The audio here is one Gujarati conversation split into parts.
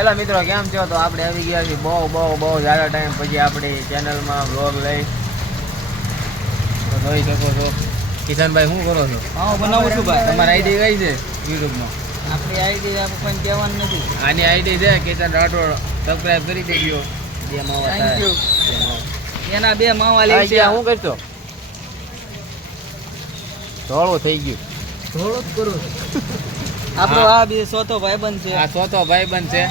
હેલો મિત્રો, કેમ છો? તો આપણે આવી ગયા છીએ બહુ ઝાડા ટાઈમ પછી આપણી ચેનલમાં વ્લોગ લઈ. તો જોઈ શકો છો. કિશનભાઈ શું કરો છો? હા, બનાવું છું ભાઈ. તમારી આઈડી કઈ છે યુટ્યુબમાં? આપણી આઈડી આપણને કહેવાનું નથી. આની આઈડી છે કિશન રાઠોડ. સબસ્ક્રાઇબ કરી દેજો. બે માવા થેન્ક થાય. યુ. એના બે માવા લે છે. શું કરશો? થોડું થઈ ગયું. થોડું જ કરું. આપણો આ બે સોતો ભાઈબંધ છે. આ ચોથો ભાઈબંધ છે.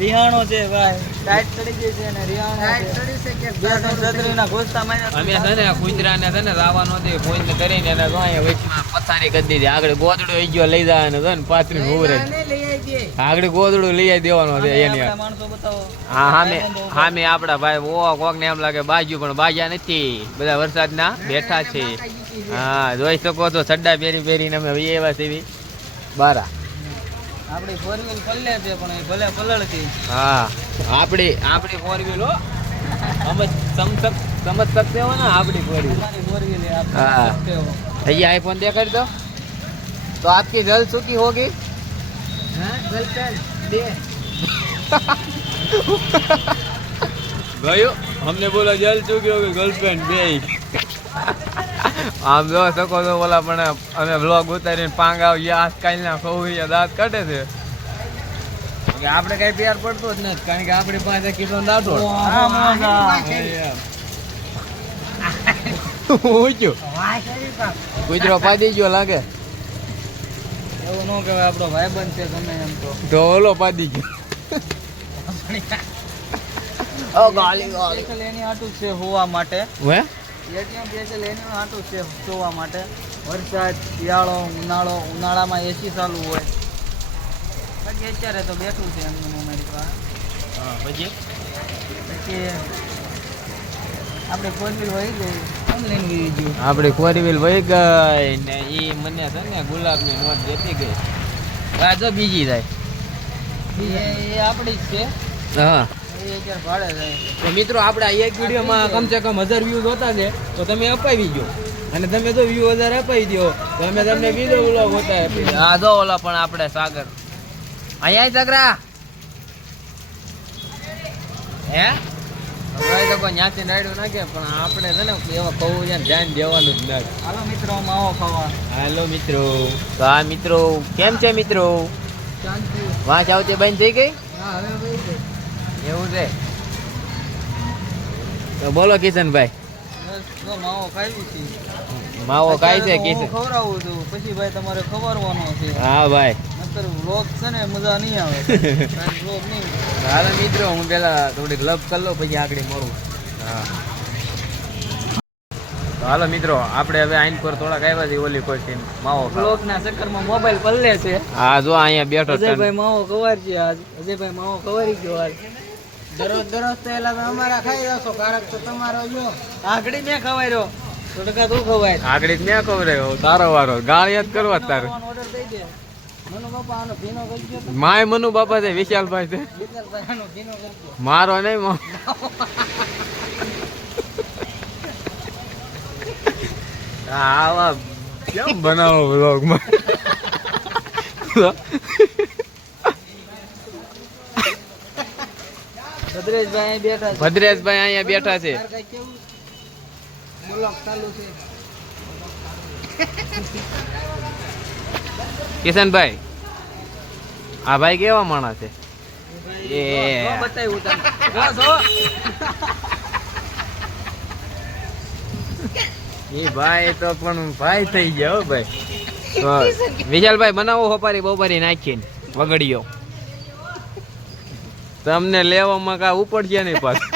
રિહાણો છે ભાઈ. ટાઈટ ચડી ગઈ છે અને રિહાણો છે. બે ત્રણ છત્રીના ઘોસતા માર્યા. અમે છે ને કુતરાને છે ને લાવવા નહોતી કોઈને કરીને એને તો અહીંયા વચમાં પથારી કરી દીધી. આગળ ગોદડું આવી ગયો લઈ જાય ને પાથરી ઉભરે આગળ ગોદડું લઈ આવી દેવાનું છે એની. માણસો બતાવો. હા હામે આપડા ભાઈ કોક ને એમ લાગે બાજુ પણ બાજ્યા નથી. બધા વરસાદના બેઠા છે. હા, જોઈ શકો છો. સડ્ડા પહેરીને અમે એવા સેવી બારા. આપણી ફોર વ્હીલ પલ્લે છે પણ એ ભલે પલળતી. હા, આપણી ફોર વ્હીલ હો. સમજ सकते हो ना आपकी फोर व्हील. તમારી ફોર વ્હીલ આપ हाँ. सकते हो. भैया आईफोन देकर दो तो आपकी जल चुकी होगी. हाँ, गर्लफ्रेंड दे. गयो हमने बोला जल चुकी होगी गर्लफ्रेंड બે. આમ જો શકો છો. બોલા પણ અમે વ્લોગ ઉતારીને પાંગ આવીએ આજકાલના ખોવિયા દાંત કાઢે છે. આપણે કઈ પ્યાર પડતો જ નથી કારણ કે આપણી પાસે કિશન રાઠોડ. હા, મોંઘા. કુતરો પાડી ગયો લાગે. એવું ન કહેવાય. આપણો ભાઈબંધ છે ગમે એમ તો ઓલો પાડી ગયો. સ્પેશિયલ એની આટું છે હોવા માટે. હે એટીએમ સ્પેશિયલ એની આટું છે જોવા માટે. વરસાદ, શિયાળો, ઉનાળામાં એસી ચાલુ હોય. બાકી અત્યારે તો બેઠું છે એમનું અમારી પાસે. પછી પછી આપણે ફોર વ્હીલ વહી ગઈ ઓનલાઈન વહી ગયું. આપડી ફોર વ્હીલ વહી ગઈ ને ઈ મને છે ને ગુલાબની નોટ દેતી ગઈ. આ જો બીજી જાય. એ આપણી જ છે. હા, એ અત્યારે ભાડે જાય. તો મિત્રો આપણે એક વિડીયોમાં કમસે કમ 1000 વ્યૂઝ હોતા છે તો તમે અપાવી દો. અને તમે તો વ્યૂ 1000 અપાવી દો તો અમે તમને બીજો વ્લોગ હોતા આપી. હા જો ઓલા પણ આપણે સાગર અહીંયા સગરા હે ભાઈ તો કોઈ ન્યાથી નાડ્યું નાખે પણ આપણે છે ને એવા કહું છે ધ્યાન દેવાનું જ નથી. હાલો મિત્રો માવો ખાવા. હાલો મિત્રો. તો આ મિત્રો કેમ છે મિત્રો? શાંતિ. વાંચ આવતી બંધ થઈ ગઈ. હા, હવે વહી ગઈ. એવું છે. તો બોલો કિશનભાઈ. બસ જો માવો ખાઈ છે. માવો કાય છે અત્યારે તો હું કિશન? ખવડાવું છું પછી ભાઈ તમારે ખવડાવવાનો છે. હા ભાઈ. નતર વ્લોગ છે ને મજા નહીં આવે. વ્લોગ નહીં. હાલો મિત્રો હું પેલા થોડીક લપ કરી લો પછી આગળ મળું. હા તો હાલો મિત્રો આપણે હવે આઈન પર થોડાક આવ્યા છે ઓલી કોઈ માવો ખાવા. વ્લોગ ના ચક્કરમાં મોબાઈલ પલ્લે છે. હા જો અહીંયા બેઠો છે. અજયભાઈ માવો કવાર છે આજ. અજયભાઈ માવો કવારી ગયો આજ. દરરોજ તો એલા તો અમારા ખાઈ જશો કારક તો તમારો જો આકડી મેં ખવાર્યો. તો ટકા તું ખવાય. આગળ જ મેં કહું રહ્યો તારો વારો ગાળી જ કરવા તારે. ઓર્ડર દઈ દે. મનુ બાપા આનો ભીનો કરજો તો માય મનુ બાપા છે વિશાલભાઈ છે વિઠ્ઠલભાઈ આનો ભીનો કરજો. મારો નહીં આવા કેમ બનાવો વ્લોગમાં? ભદ્રેશભાઈ અહીં બેઠા છે. ભદ્રેશભાઈ અહીંયા બેઠા છે. તાર કઈ કેવું બ્લોગ ચાલુ છે. કિશનભાઈ આ ભાઈ કેવા માણસ છે? એ જો બતાવ્યું તને. જો. એ ભાઈ તો પણ ભાઈ થઈ ગયા હો ભાઈ. તો વિશાલભાઈ બનાવો હોપારી બોપારી નાખીને વગડીયો. તમને લેવામાં કા ઉપડશે નહીં પાછું.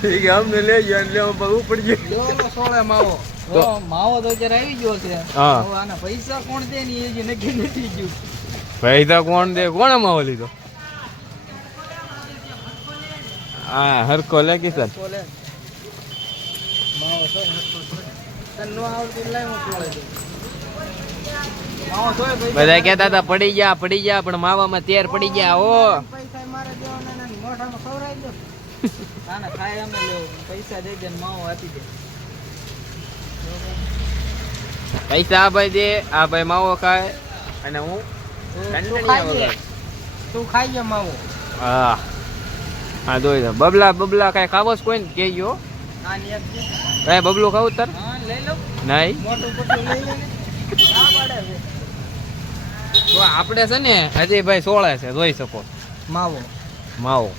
ઠીક અમને લઈ જાય લેવા પર ઉપડશે. લેવાનો સોળે માવો. જો માવો તો અત્યારે આવી ગયો છે. હા. હવે આના પૈસા કોણ દે ને એ જે નક્કી નથી ગયું. ભાઈ તો કોણ દે કોણ માવો લીધો? હા હરકો લે કિશન. બોલે માવો તો તને નો આવડતું લાય હું ખવડાવી દઉં. માવો જોય ભાઈ. બધા કહેતા હતા પડી ગયા પણ માવામાં તેર પડી ગયા. ઓ પૈસા મારે દેવાના નથી મોઢામાં ખવડાવી દો. ના ખાય અમે લેવું. પૈસા દઈ દે ને માવો આપી દે. પૈસા આ ભાઈ દે, આ ભાઈ માવો ખાય અને હું ટંટણીયા વગર. તું ખાઈ જા માવો. હા હા દોઈ દો. બબલા કઈ ખાવો છે કોઈ ને કેજો. આની એક છે. કઈ બબલું ખાવું તાર? હા લઈ લો. નહીં મોટું પટલું લઈ લે ને. ના પાડે છે. તો આપણે છે ને અજયભાઈ સોળે છે, જોઈ શકો માવો. માવો.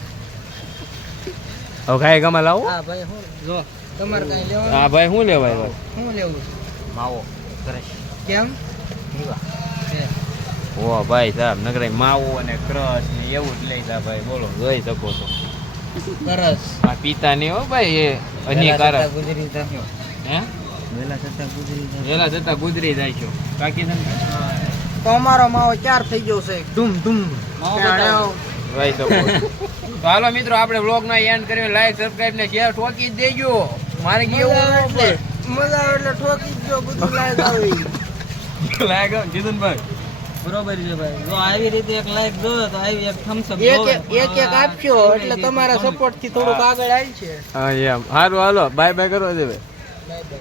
હવે ખાઈ ગમે લાવું. હા ભાઈ હું જો તમારે કઈ લેવાનું? હા ભાઈ શું લેવાય ભાઈ? શું લેવું? માવો. કેમ? છે. ઓ ભાઈ સાહેબ નગરાઈ માવો અને ક્રશ ને એવું જ લઈ જા ભાઈ, બોલો જોઈ શકો છો. સરસ. આ પીતા નહીં હો ભાઈ, એ હાનિકારક. ગુજરી જાઓ. હે વેલા છતાં ગુજરી જાઓ. વેલા જતા ગુજરી જાય છો બાકી છે ને તો અમારો માવો ચાર થઈ ગયો છે. ધૂમ ધૂમ. માવો ત્યાં બતાવો. જોઈ શકો છો. તો હાલો મિત્રો આપણે વ્લોગ ના એન્ડ કરી લાઈક સબસ્ક્રાઇબ ને શેર ઠોકી જ દેજો. મારે કેવું મજા આવે એટલે ઠોકી જ જો બધું લાયક આવી. લાઈક જીતનભાઈ બરોબર છે ભાઈ. જો આવી રીતે એક લાઈક દો તો આવી એક થમ્સ અપ એક આપશો એટલે તમારા સપોર્ટ થી થોડુંક આગળ આવી છે. હા એમ સારું હાલો બાય બાય કરો દે ભાઈ. Bye bye.